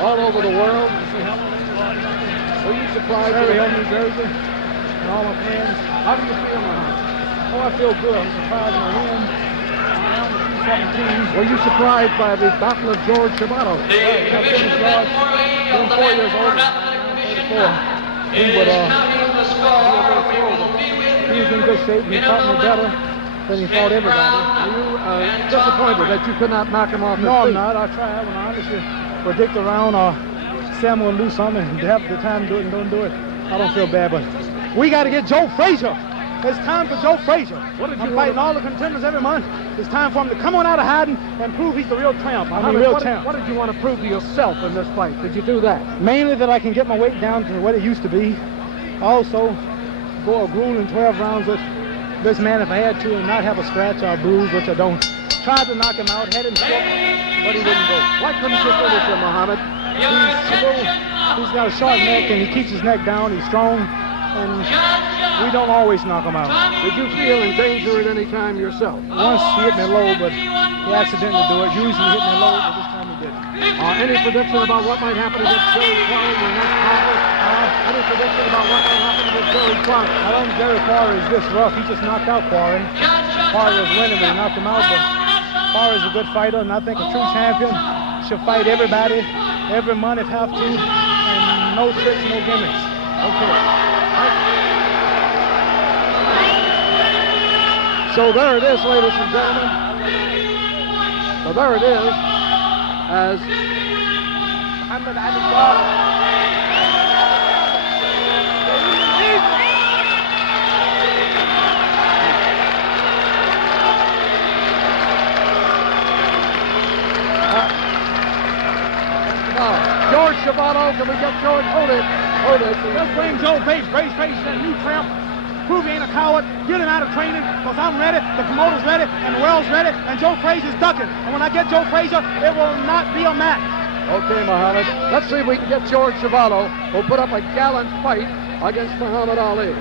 All over the world. Were you surprised? Very home, New Jersey, and all my friends. How do you feel, Muhammad? Oh, I feel good. I'm surprised I win. Around the 217. Were you surprised by the battle of George Chuvalo? The commission of the Vancouver Athletic Commission is counting the score. We will be with He was in good shape. He fought me better than he fought everybody. Are you disappointed that you could not knock him off his No, feet? I'm not. I tried when I honestly predict around or say I'm going to do something and have the time to do it and don't do it. I don't feel bad, but we got to get Joe Frazier. It's time for Joe Frazier. I'm fighting all the contenders every month. It's time for him to come on out of hiding and prove he's the real champ. What did you want to prove to yourself in this fight? Did you do that? Mainly that I can get my weight down to what it used to be. Also, go a grueling 12 rounds with this man if I had to and not have a scratch or a bruise, which I don't. Tried to knock him out, had him struck, but he wouldn't go. Why couldn't you finish him, Muhammad? He's got a short neck and he keeps his neck down. He's strong, and we don't always knock him out. Did you feel in danger at any time yourself? Once he hit me low, but he accidentally do it. Usually he hit me low, but this time he didn't. Any prediction about what might happen against Joe Chuvalo in the next battle? Any prediction about what will happen with Jerry Quarry? I don't think Jerry Quarry is this rough. He just knocked out Quarry. Quarry was winning, but he knocked him out. But Quarry is a good fighter, and I think a true champion should fight everybody, every month if have to, and no tricks, no gimmicks. Okay. So there it is, ladies and gentlemen. So there it is, as Muhammad Ali George Chuvalo, can we get George? Hold it. Let's bring Joe Pace. Brace Pace, that new tramp. Prove he ain't a coward. Get him out of training, because I'm ready, the promoter's ready, and the world's ready, and Joe Frazier's ducking. And when I get Joe Frazier, it will not be a match. Okay, Muhammad. Let's see if we can get George Chuvalo, who'll put up a gallant fight against Muhammad Ali.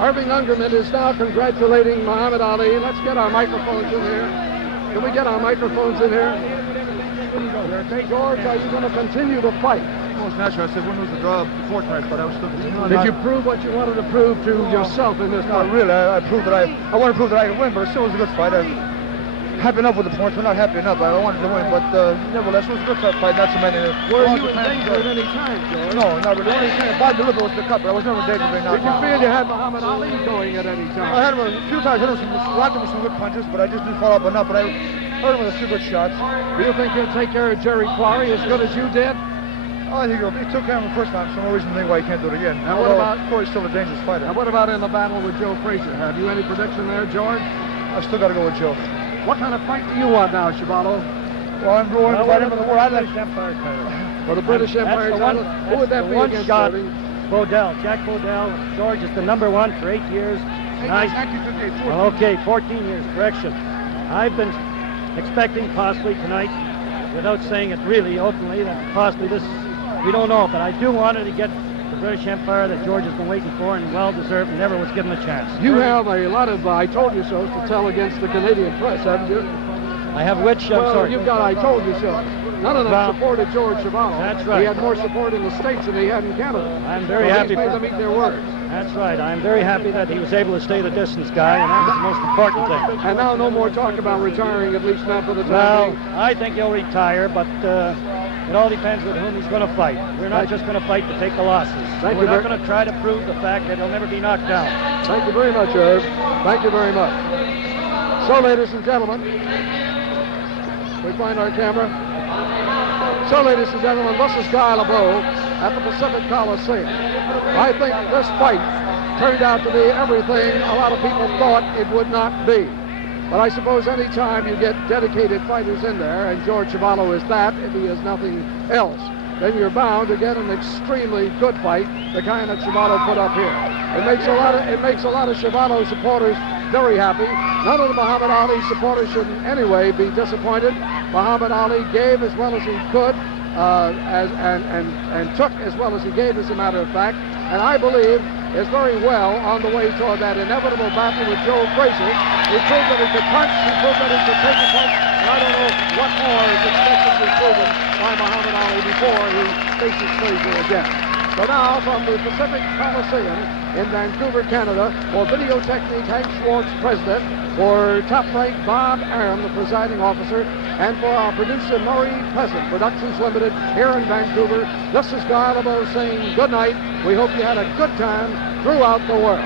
Irving Ungerman is now congratulating Muhammad Ali. Let's get our microphones in here. Can we get our microphones in here? George, are you going to continue to fight? Most natural. I said win, lose, or draw before tonight's fight. I was still. Did you prove what you wanted to prove to yourself in this fight? Not really. I proved that I want to prove that I can win, but it still was a good fight. I'm happy enough with the points. We're not happy enough. I wanted to win, but nevertheless, it was a good fight. Not so many. Were you in danger at any time, George? No, not really. The only thing I bothered a little bit was the cut, but I was never in danger of being knocked Did you out. feel you had Muhammad Ali going at any time? I had him a few times. Hit him rocked him with some good punches, but I just didn't follow up enough. But I hurt him with a few good shots. Do you think he'll take care of Jerry Quarry as good as you did? I think he took care of him the first time, so no reason to think why he can't do it again. And what about Corey's still a dangerous fighter? And what about in the battle with Joe Frazier? Have you any prediction there, George? I still got to go with Joe. What kind of fight do you want now, Chuvalo? Well, I'm going to fight him in the world. I'd like Empire title. For the British Empire title? Who would that be against, Jody? Bodell, Jack Bodell. George is the #1 for 8 years. Nice. 1958. Okay, 14 years, correction. I've been expecting possibly tonight, without saying it really openly, that possibly this, we don't know, but I do want to get the British Empire that George has been waiting for, and well-deserved, and never was given a chance. You have a lot of I told you so to tell against the Canadian press, haven't you? I have which, I'm Well, sorry. you've got I told you so. None of them Well, supported George Chuvalo. that's right. He had more support in the States than he had in Canada. I'm very So happy he's made for- them eat their words. That's right. I'm very happy that he was able to stay the distance guy, and that was the most important thing. And now no more talk about retiring, at least not for the time Well, being. I think he'll retire, but it all depends with whom he's going to fight. We're not just going to fight to take the losses. Thank We're you not very- going to try to prove the fact that he'll never be knocked down. Thank you very much, Irv. Thank you very much. So, ladies and gentlemen, we find our camera. So, ladies and gentlemen, this is Guy LeBeau at the Pacific Coliseum. I think this fight turned out to be everything a lot of people thought it would not be. But I suppose any time you get dedicated fighters in there, and George Chuvalo is that, if he is nothing else, then you're bound to get an extremely good fight, the kind that Chuvalo put up here. It makes a lot of Chuvalo supporters very happy. None of the Muhammad Ali supporters should in any way be disappointed. Muhammad Ali gave as well as he could, and took as well as he gave, as a matter of fact, and I believe is very well on the way toward that inevitable battle with Joe Frazier. He proved that he could punch, he proved that he could take a punch, and I don't know what more is expected to be proven by Muhammad Ali before he faces Frazier again. So now, from the Pacific Coliseum in Vancouver, Canada, for Video Technique, Hank Schwartz, President, for Top Rank, Bob Aram, the presiding officer, and for our producer, Murray Pleasant, Productions Limited, here in Vancouver, this is Guy LeBeau saying good night. We hope you had a good time throughout the world.